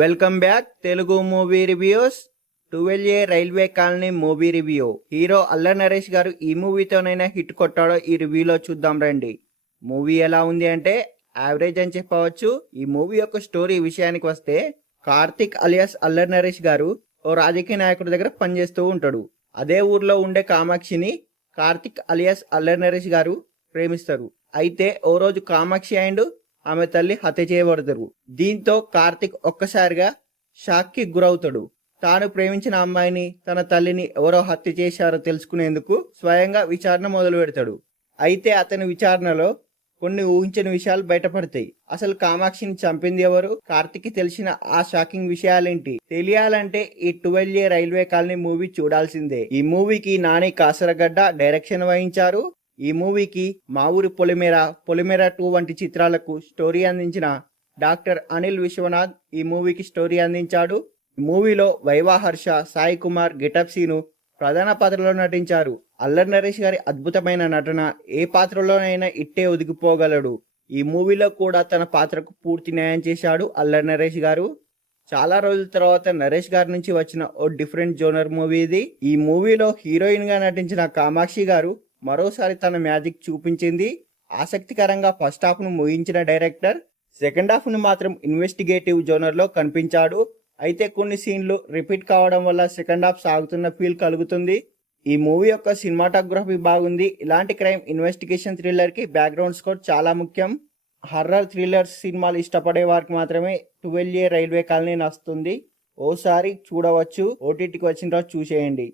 Welcome back Telugu movie reviews. 12A railway colony movie review. Hero Allari Naresh గారు ఈ మూవీతోనైనా hit కొట్టాడో ఈ రివ్యూలో చూద్దాం రండి. మూవీ ఎలా ఉంది అంటే యావరేజ్ అని చెప్పవచ్చు. ఈ మూవీ యొక్క స్టోరీ విషయానికి వస్తే, కార్తిక్ అలియాస్ అల్లరి నరేష్ గారు ఓ రాజకీయ నాయకుడి దగ్గర పనిచేస్తూ ఉంటాడు. అదే ఊర్లో ఉండే కామాక్షిని కార్తిక్ అలియాస్ అల్లరి నరేష్ గారు ప్రేమిస్తారు. అయితే ఓ రోజు కామాక్షి అండ్ ఆమె తల్లి హత్య చేయబడతారు. దీంతో కార్తిక్ ఒక్కసారిగా షాక్ కి గురవుతాడు. తాను ప్రేమించిన అమ్మాయిని, తన తల్లిని ఎవరో హత్య చేశారో తెలుసుకునేందుకు స్వయంగా విచారణ మొదలు పెడతాడు. అయితే అతని విచారణలో కొన్ని ఊహించని విషయాలు బయటపడతాయి. అసలు కామాక్షిని చంపింది ఎవరు, కార్తిక్ తెలిసిన ఆ షాకింగ్ విషయాలేంటి తెలియాలంటే ఈ 12A రైల్వే కాలనీ మూవీ చూడాల్సిందే. ఈ మూవీకి నాని కాసరగడ్డ డైరెక్షన్ వహించారు. ఈ మూవీకి మా ఊరి పొలిమేర 2 వంటి చిత్రాలకు స్టోరీ అందించిన డాక్టర్ అనిల్ విశ్వనాథ్ ఈ మూవీకి స్టోరీ అందించాడు. ఈ మూవీలో వైవా హర్ష, సాయి కుమార్, గెటప్ సీను ప్రధాన పాత్రలో నటించారు. అల్లరి నరేష్ గారి అద్భుతమైన నటన ఏ పాత్రలోనైనా ఇట్టే ఒదిగిపోగలడు. ఈ మూవీలో కూడా తన పాత్రకు పూర్తి న్యాయం చేశాడు అల్లరి నరేష్ గారు. చాలా రోజుల తర్వాత నరేష్ గారి నుంచి వచ్చిన ఓ డిఫరెంట్ జోనర్ మూవీ ఇది. ఈ మూవీలో హీరోయిన్ గా నటించిన కామాక్షి గారు మరోసారి తన మ్యాజిక్ చూపించింది. ఆసక్తికరంగా ఫస్ట్ హాఫ్ ను ముగించిన డైరెక్టర్ సెకండ్ హాఫ్ ను మాత్రం ఇన్వెస్టిగేటివ్ జోనర్ లో కనిపించాడు. అయితే కొన్ని సీన్లు రిపీట్ కావడం వల్ల సెకండ్ హాఫ్ సాగుతున్న ఫీల్ కలుగుతుంది. ఈ మూవీ యొక్క సినిమాటోగ్రఫీ బాగుంది. ఇలాంటి క్రైమ్ ఇన్వెస్టిగేషన్ థ్రిల్లర్ కి బ్యాక్గ్రౌండ్ స్కోర్ చాలా ముఖ్యం. హర్రర్ థ్రిల్లర్ సినిమాలు ఇష్టపడే వారికి మాత్రమే 12A రైల్వే కాలనీ నచ్చుతుంది. ఓసారి చూడవచ్చు. ఓటీటీకి వచ్చిన రోజు చూసేయండి.